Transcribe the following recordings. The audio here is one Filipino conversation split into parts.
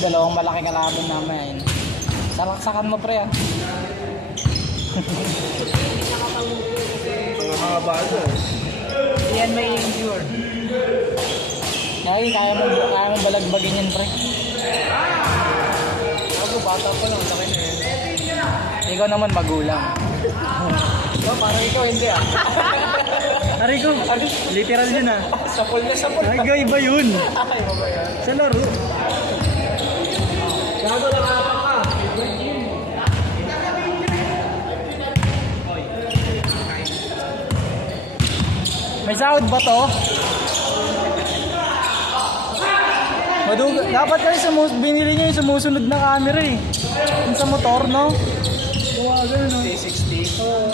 dalawang malaki kalaban namin. Salaksakan mo pre ah. Yan may endure. Kaya mo balagbagin yan pre. Ako bata pa lang, laki na yan. Ikaw naman magulang. Parang ikaw hindi ah. Aray ko, literal yun ah. Sapol na sapol. Ay, iba yun. Ay, iba ba yan? Sa laro. Gago lang apak ka. May sahod ba to? Dapat kayo binili nyo yung sumusunod na camera eh. Yung sa motor, no? Tawagan, no? 360. Oo.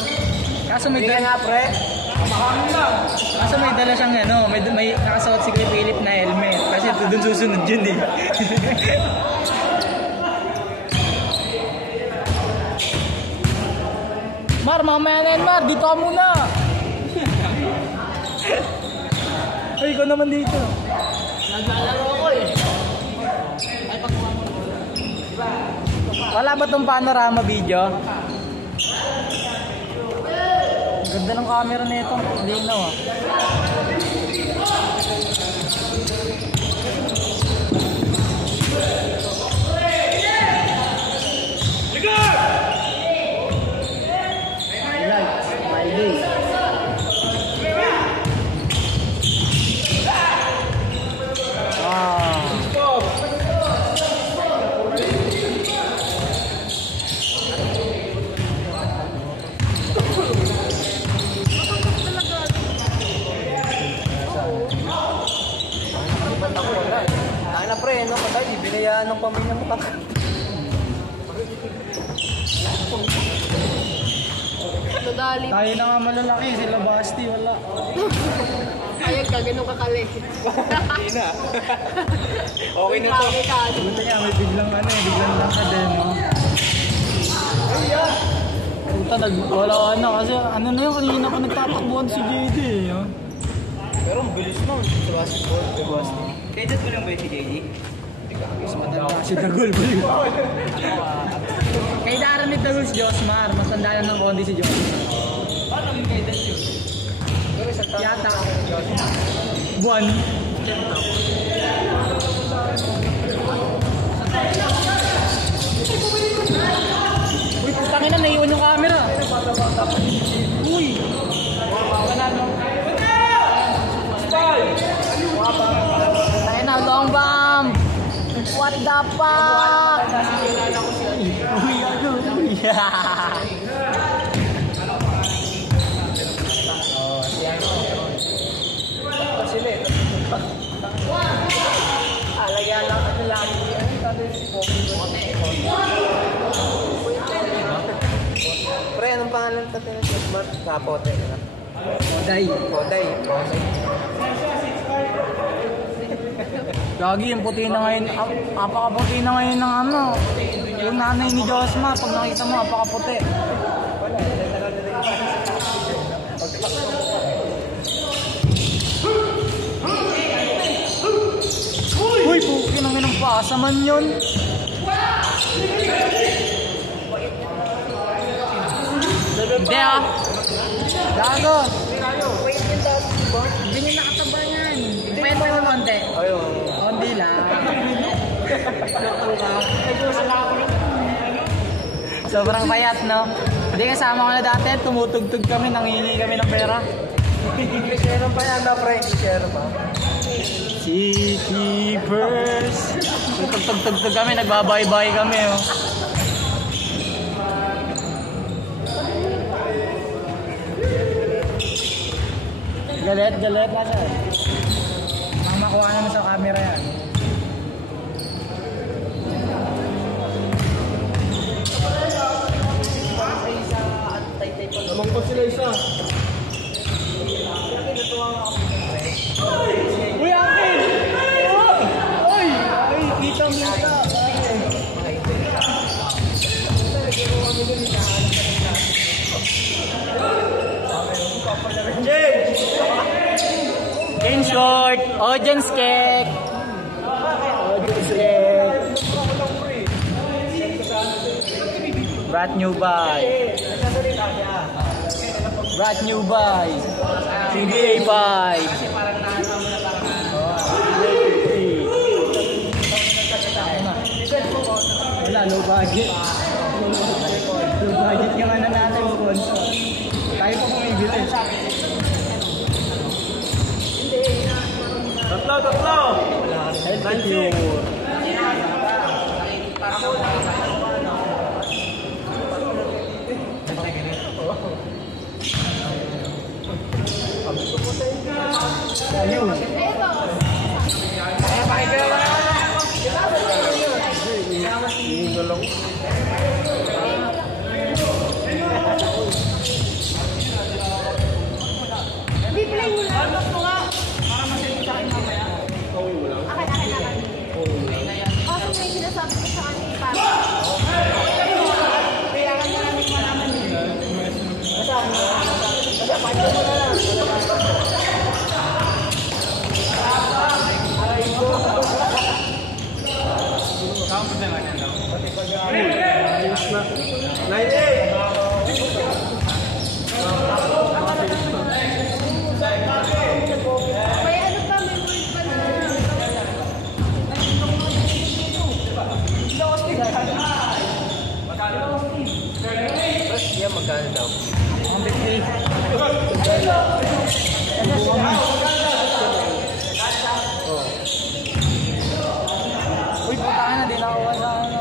Kaso may Hindi nga pre. Makakami lang. Kaso may dala siyang ano, may nakasuot si Kuya Philip na helmet. Kasi doon susunod yun eh. Mar, mamaya na yan Mar, dito ka muna. Ay, ikaw naman dito. Naglalaro ako eh. Ay, pagkuha mo. Diba? Wala ba tong panorama video? Ang ganda ng camera nito. Linaw ah. Pre, no? Patay, binayaan ng pamilya mo ka. Nadali. Tayo na nga malalaki, sila Basti, wala. Ayag ka, ganun kakali. Hindi na. Okay na to. Buta niya, may biglang lang ka din, no? Puta, wala na kasi ano na yun, kanina pa nagtatakbuhan si JD eh. Oh. Pero ang bilis mo sa basketball, di ba? Kailan ko lang ba si JD? Mas matanda si Dagol ba yun? Kay Darren ni Dagol si Josmar, mas tanda na ng kondi si Josmar. Paano yung kailan yun? Pero isang taon. Yata. Buwan. Uy, putangin na, naiwan yung camera. Uy. Tayo na, long bomb. What the fuck? Uy, ano? Alagyan lang kasi lagi. Pre, anong pangalan ka tayo? Smart? Kapote. Koday. Koday. Gagi, yung puti na ngayon, apakaputi na ngayon ng ano. Yung nanay ni Josma, pag nakita mo, apakaputi. Uy, puki nang inang pasa man yun. Hindi ah. Gago. Hindi niya nakataba yan. Pwede mo konti. Ayun. Konti lang. Sobrang payat, no? Hindi kasama ko na dati, tumutugtog kami, nangingi kami ng pera. Share pa yan na, pre. Share pa. City First. Tugtog kami, nagbabay-bay kami, oh. Galit na siya. Makuha naman sa camera yan. Naman po sila isa. Uy, akin! Uy! Ay, kitang-kita. In short, audience cake. Audience cake. Brand new buy. Brand new buy. CBA buy. Wala, low budget. Low budget yung ano natin, sponsor. Tayo pa bumibili. Tatlo! Thank you. Ayun. Bibilay mo lang. Para masaya sa akin mamaya. Akin. Kaso may sinasabi ko sa akin para. Kaya ka namin malaman yun. May ano pa, may word pa na. Yan, magkano daw? Ang bigay. Uy, puta na, di nakuha sa ano.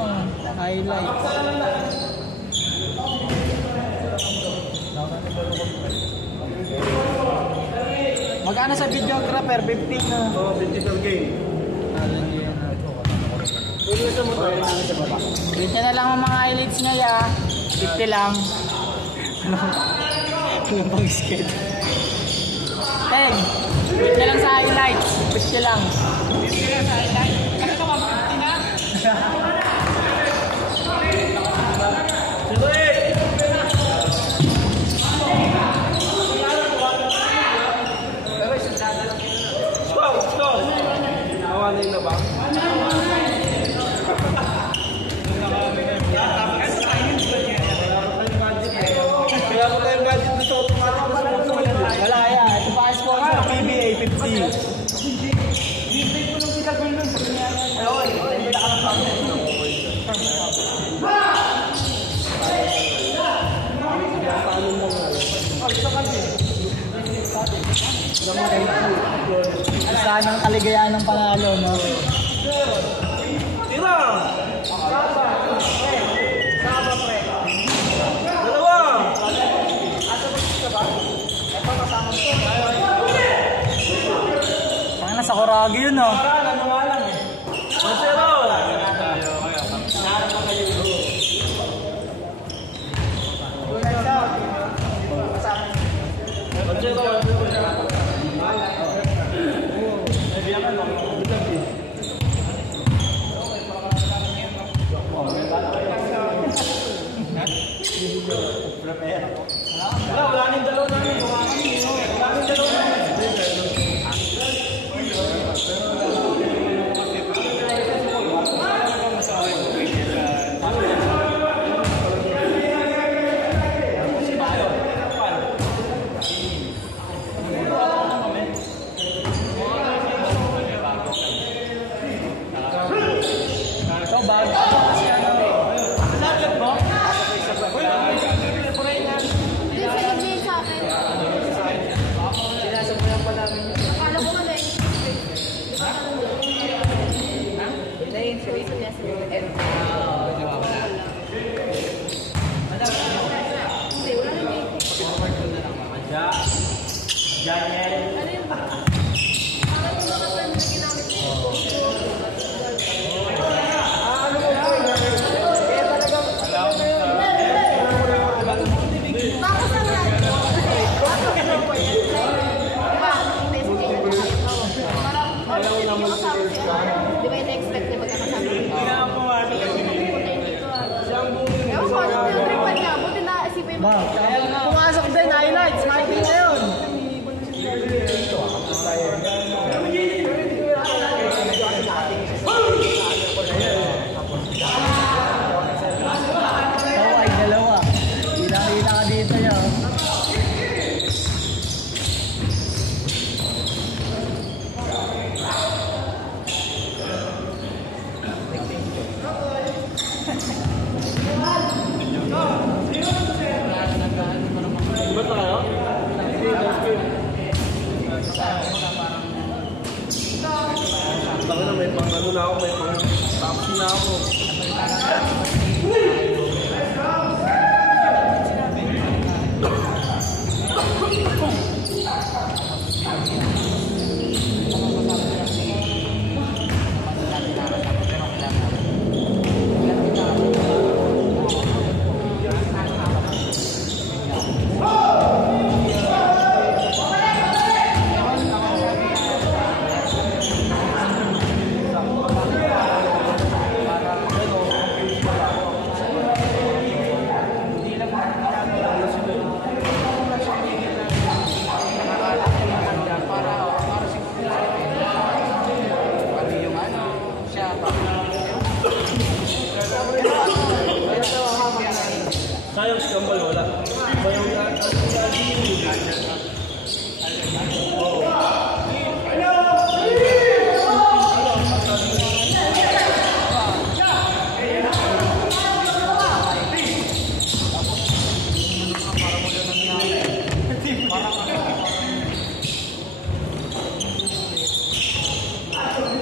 Highlights. Magkano sa videographer? 15 na. Oo, 50 per game. Print na lang ang mga highlights na ya. 50 lang. Ano bang skate? Ten. Print na lang sa highlights. 50 lang. 50 lang sa highlights. Ano ka ba? 50 na? Stop! Awanin na ba? Kaya ko tayong budget na sa Wala yan. Ito pa sponsor. PBA 50. Isa ng kaligayahan ng panalo, no? Tira! Dalawa! Parang nasa Coragi yun, no? Masero! Wala nang dalawa namin. Wala nang dalawa namin. Ito, bago. Hindi sa ibigay sa akin. Akala ko nga Hindi, wala naman. Ano yun ba? Parang yung mga brand na ginamit ko. Bakit sa mga? Di ba ina-expect na magkakasama? Ewan ko, ano yung trip niya? Buti na isipin mo. Pumasok din, highlights. Makikita yun. may pang-taxi na ako. Sayang si Kambal, wala. Bayang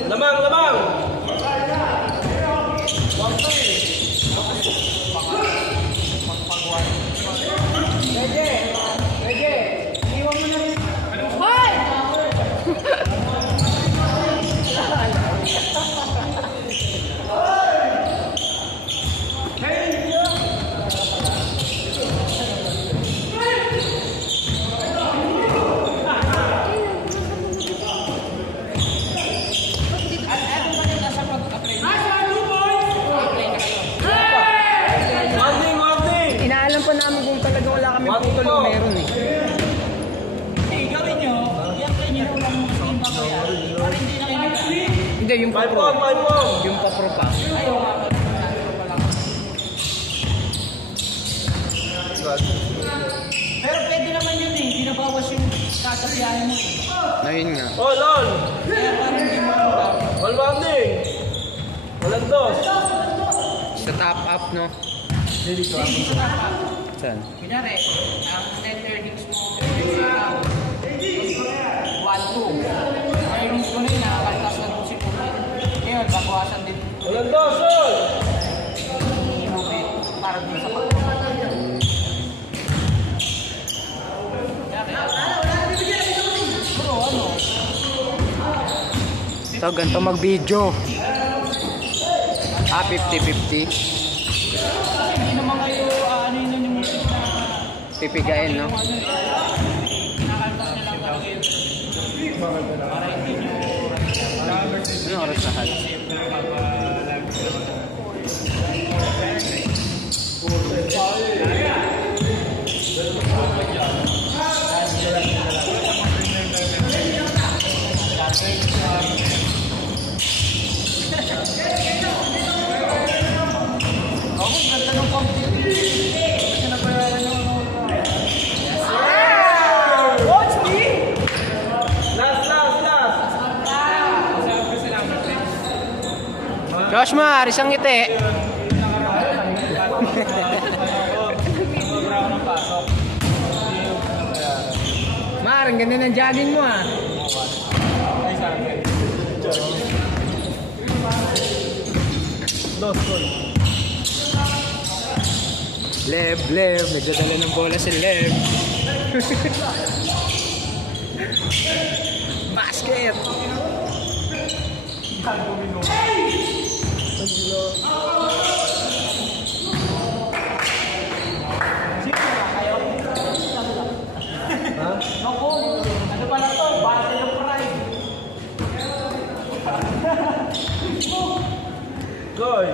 lamang, lamang! Inaalam pa namin kung talaga wala kami putulo, meron eh. Gawin nyo, yan kayo nyo lang mo sa imba ko yan. Para hindi na kayo Hindi, yung Five papro. pong, 5 pong! Yung papro pa. ayaw nga pa lang. Pero pwede naman yun eh, hindi nabawas yung kasabihan mo eh. Ayun nga. Oh, lol! Kaya parang hindi mo nabawas. All banding! Walang dos! Sa top up, no? Hindi sa tapa. Saan? Kunyari, ang net earnings mo, 1-2. Earnings mo na yun, nakakaltas na doon si Pumin. Ngayon, babawasan din Walang dos, lol! i-move para din sa pagkakas. Bro, ano? Ito, ganito mag-video. 50-50. Hindi naman kayo, ano yun yung na Pipigain, no? ano eh, nakaltas na lang talaga yun. Para hindi nyo Ano oras na hal? ako, ganda ng pang-tip. Kasi nabayaran nyo ano. Watch me! Last, last, last! Joshmar, isang ngiti. Mar, ang ganda ng jogging mo ah. Dos, lol. Lev, Lev, nagdadala ng bola si Lev. Basket! Naku, ano pala to? Base ng pride. Goy!